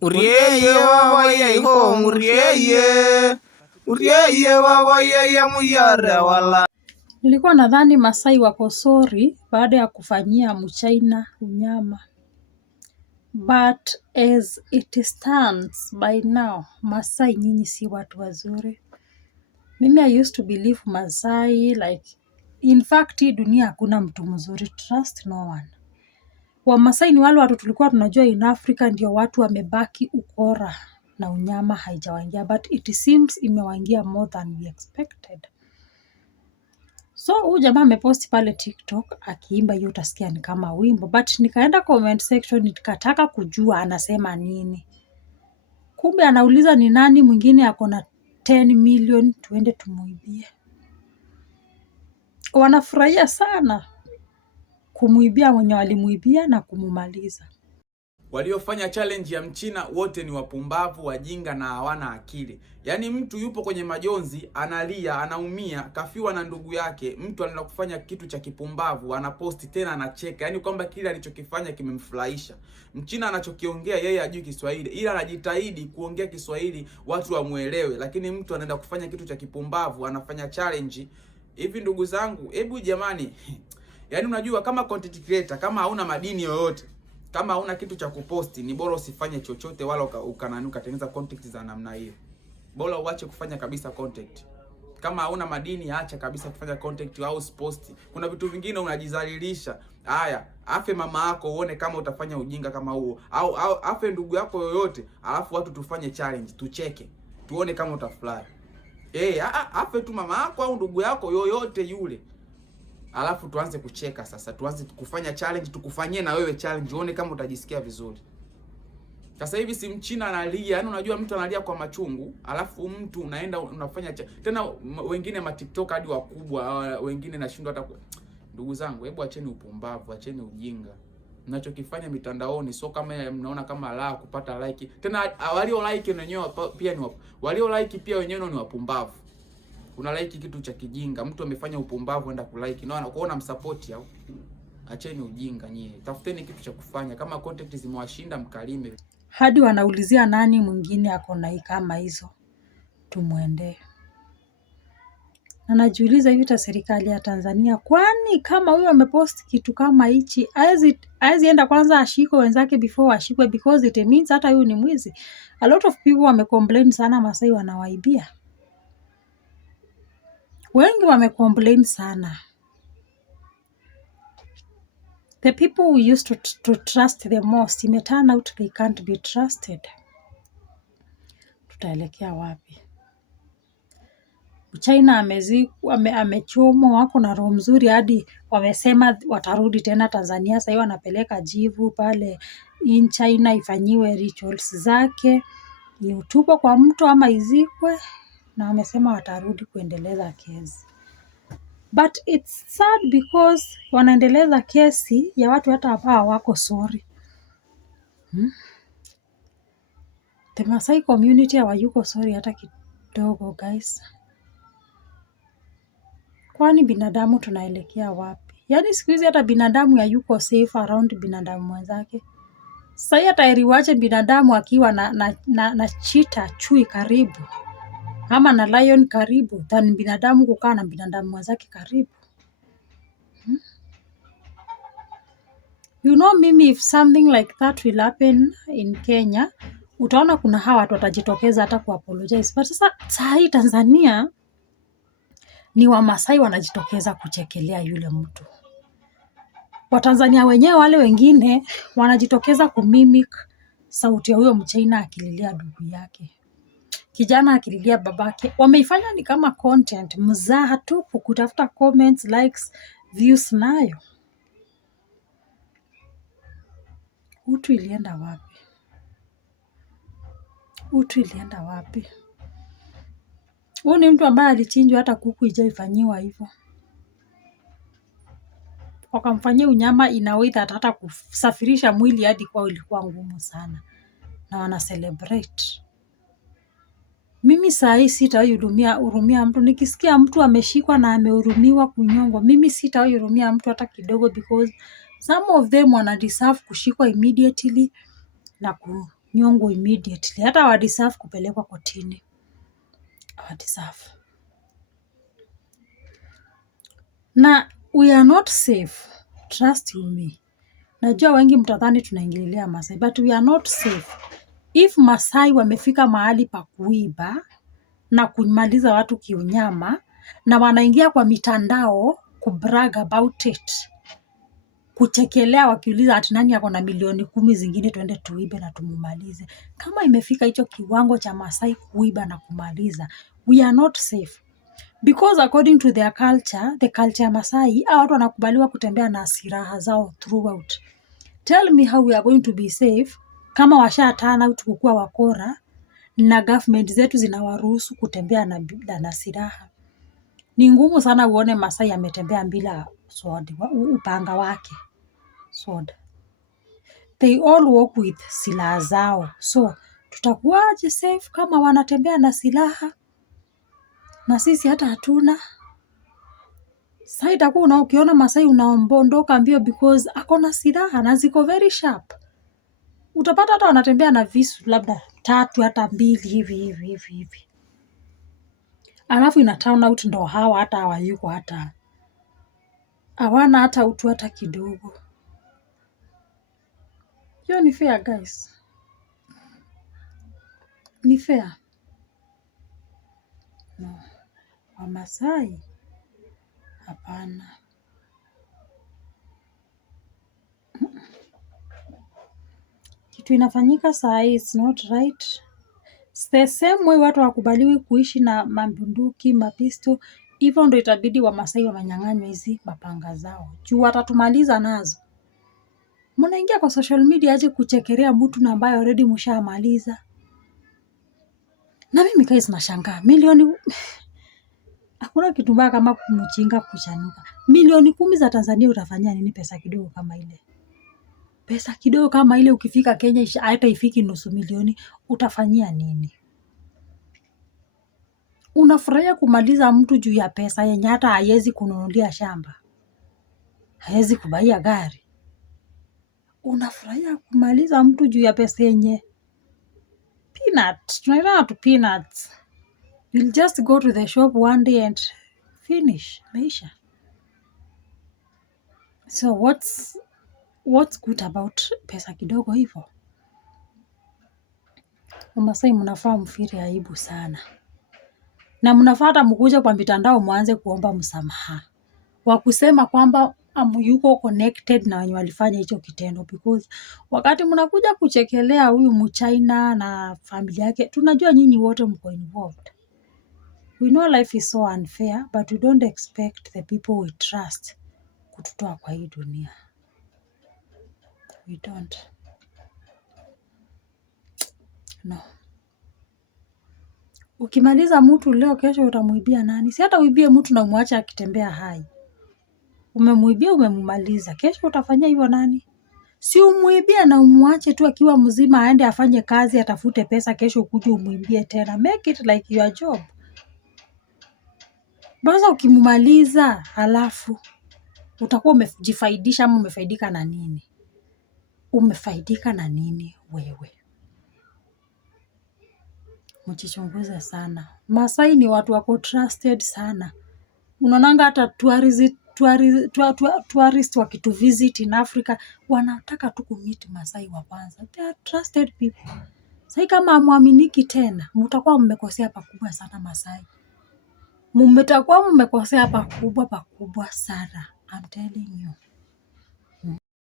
Urieye wawaye ho urieye wawaye muyare wala. Nilikuwa nadhani Masai wako sorry baada ya kufanyia Mchina unyama. But as it stands by now, Masai nyinyi si watu wazuri. Mimi I used to believe Masai like, in fact hii dunia hakuna mtu mzuri, trust no one. Wamasai ni wale watu tulikuwa tunajua in Africa ndio watu wamebaki ukora na unyama haijawaingia, but it seems imewaingia more than we expected. So huyu jamaa ameposti pale TikTok akiimba, hiyo utasikia ni kama wimbo, but nikaenda comment section nikataka kujua anasema nini. Kumbe anauliza ni nani mwingine ako na 10 million tuende tumuibie. Wanafurahia sana kumuibia mwenye walimuibia na kumumaliza. Waliofanya challenge ya Mchina wote ni wapumbavu, wajinga na hawana akili. Yaani mtu yupo kwenye majonzi, analia, anaumia, kafiwa na ndugu yake, mtu anaenda kufanya kitu cha kipumbavu, anaposti tena anacheka. Yaani kwamba kile alichokifanya kimemfurahisha. Mchina anachokiongea yeye hajui Kiswahili, ila anajitahidi kuongea Kiswahili watu wamuelewe, lakini mtu anaenda kufanya kitu cha kipumbavu, anafanya challenge. Hivi ndugu zangu, hebu jamani, yaani unajua kama content creator, kama hauna madini yoyote, kama hauna kitu cha kuposti, ni bora usifanye chochote wala ukatengeneza content za namna hiyo. Bora uache kufanya kabisa content. Kama hauna madini, acha kabisa kufanya content au posti. Kuna vitu vingine unajizalilisha. Haya, afe mama yako uone kama utafanya ujinga kama huo. Au afe ndugu yako yoyote, alafu watu tufanye challenge, tucheke. Tuone kama utafurahi. Afe tu mama yako au ndugu yako yoyote yule. Alafu tuanze kucheka sasa, tuanze kufanya challenge, tukufanyie na wewe challenge, uone kama utajisikia vizuri. Sasa hivi si Mchina analia, yani unajua mtu analia kwa machungu, alafu mtu unaenda unafanya tena wengine ma TikTok hadi wakubwa, wengine nashindwa hata. Ndugu zangu, hebu acheni upumbavu, acheni ujinga. Mnachokifanya mitandaoni sio kama mnaona kama la kupata like. Tena walio like wenyewe pia ni walio like pia wenyewe ni wapumbavu. Una like kitu cha kijinga, mtu amefanya upumbavu enda kulike, na kuona msupport au. Acheni ujinga nyie. Tafuteni kitu cha kufanya, kama content zimewashinda mkalime. Hadi wanaulizia nani mwingine ako na kama hizo. Tumuende. Na najiuliza hivi serikali ya Tanzania, kwani kama huyo amepost kitu kama hichi, haezi enda kwanza ashikwe wenzake before ashikwe, because it means hata huyu ni mwizi. A lot of people wamecomplain sana Masai wanawaibia. Wengi wamecomplain sana. The people we used to trust the most, it turn out they can't be trusted. Tutaelekea wapi? China amechomwa, wako na roho mzuri hadi wamesema watarudi tena Tanzania. Sasa wanapeleka jivu pale in China ifanyiwe rituals zake, iutupwe kwa mto ama izikwe, na wamesema watarudi kuendeleza kesi. But it's sad because wanaendeleza kesi ya watu hata ambao wako sorry. The Masai community hawayuko sorry hata kidogo guys. Kwani binadamu tunaelekea wapi? Yaani siku hizi hata binadamu hayuko safe around binadamu mwenzake. Sasa hata eriwache binadamu akiwa na cheetah, chui karibu, ama na lion karibu, than binadamu kukaa na binadamu mwenzake karibu. You know, mimi if something like that will happen in Kenya, utaona kuna hawa watu watajitokeza hata kuapologize. But sasa hii Tanzania ni Wamasai wanajitokeza kuchekelea yule mtu. Watanzania wenyewe wale wengine wanajitokeza kumimic sauti ya huyo Mchina akililia ndugu yake, kijana akililia babake. Wameifanya ni kama content, mzaha tu, kutafuta comments, likes, views nayo. Utu ilienda wapi? Utu ilienda wapi? Huyu ni mtu ambaye alichinjwa hata kuku ijaifanyiwa hivyo. Wakamfanyia unyama inaweza hata kusafirisha mwili hadi kwao ilikuwa ngumu sana. Na wana celebrate. Mimi saa hii sitahurumia mtu. Nikisikia mtu ameshikwa na amehurumiwa kunyongwa, mimi sitahurumia mtu hata kidogo, because some of them wana deserve kushikwa immediately na nyongo immediately. Hata hawadeserve kupelekwa kotini. Hawadeserve. Na we are not safe. Trust you me. Najua wengi mtadhani tunaingililia Masai, but we are not safe. If Masai wamefika mahali pa kuiba na kumaliza watu kiunyama na wanaingia kwa mitandao kubrag about it, kuchekelea wakiuliza ati nani ako na milioni 10 zingine twende tuibe na tumumalize. Kama imefika hicho kiwango cha Masai kuiba na kumaliza, we are not safe. Because according to their culture, the culture ya Masai, watu wanakubaliwa kutembea na silaha zao throughout. Tell me how we are going to be safe kama washa turn out kukua wakora na government zetu zinawaruhusu kutembea na silaha. Ni ngumu sana uone Masai ametembea bila sword, upanga wake. Sword. They all walk with silaha zao. So, tutakuwaje safe kama wanatembea na silaha? Na sisi hata hatuna. Sasa itakuwa ukiona Masai unaondoka mbio because akona silaha na ziko very sharp. Utapata hata wanatembea na visu labda 3 hata 2 hivi. Alafu ina turn out ndo hawa hata hawayuko hata. Hawana hata utu hata kidogo. Hiyo ni fair guys. Ni fair. No. Wamasai hapana. Kitu inafanyika saa hii is not right. The same way watu wakubaliwi kuishi na mabunduki, mapisto, hivyo ndo itabidi Wamasai wanyang'anywe hizi mapanga zao. Juu watatumaliza nazo. Mnaingia kwa social media aje kuchekelea mtu na ambaye already mshamaliza. Na mimi guys nashangaa. Milioni hakuna kitu mbaya kama kumchinga kuchanuka. Milioni 10 za Tanzania utafanyia nini pesa kidogo kama ile? Pesa kidogo kama ile ukifika Kenya hata ifiki nusu milioni utafanyia nini? Unafurahia kumaliza mtu juu ya pesa yenye hata haiwezi kununulia shamba. Haiwezi kubaia gari. Unafurahia kumaliza mtu juu ya pesa yenye peanuts. Tunaelewa tu peanuts. We'll just go to the shop one day and finish. Maisha. So what's good about pesa kidogo hivyo? Wamasai mnafaa mfiri aibu sana. Na mnafaa hata mkuja kwa mitandao mwanze kuomba msamaha. Wakusema kwamba yuko connected na wenye walifanya hicho kitendo, because wakati mnakuja kuchekelea huyu Mchina na familia yake, tunajua nyinyi wote mko involved. We know life is so unfair, but we don't expect the people we trust kututoa kwa hii dunia. We don't. No. Ukimaliza mtu leo, kesho utamuibia nani? Si hata uibie mtu na umwache akitembea hai. Umemuibia, umemumaliza. Kesho utafanyia hivyo nani? Si umuibie na umwache tu akiwa mzima aende afanye kazi, atafute pesa, kesho ukuje umuibie tena. Make it like your job. Basi ukimumaliza halafu utakuwa umejifaidisha ama umefaidika na nini? Umefaidika na nini wewe? Mjichunguze sana. Masai ni watu wako trusted sana. Unaonanga hata tourist wakitu visit in Africa wanataka tu kumeet Masai wa kwanza. They are trusted people. Sai kama hamuaminiki tena, mtakuwa mmekosea pakubwa sana Masai. Mtakuwa mmekosea pakubwa sana. I'm telling you.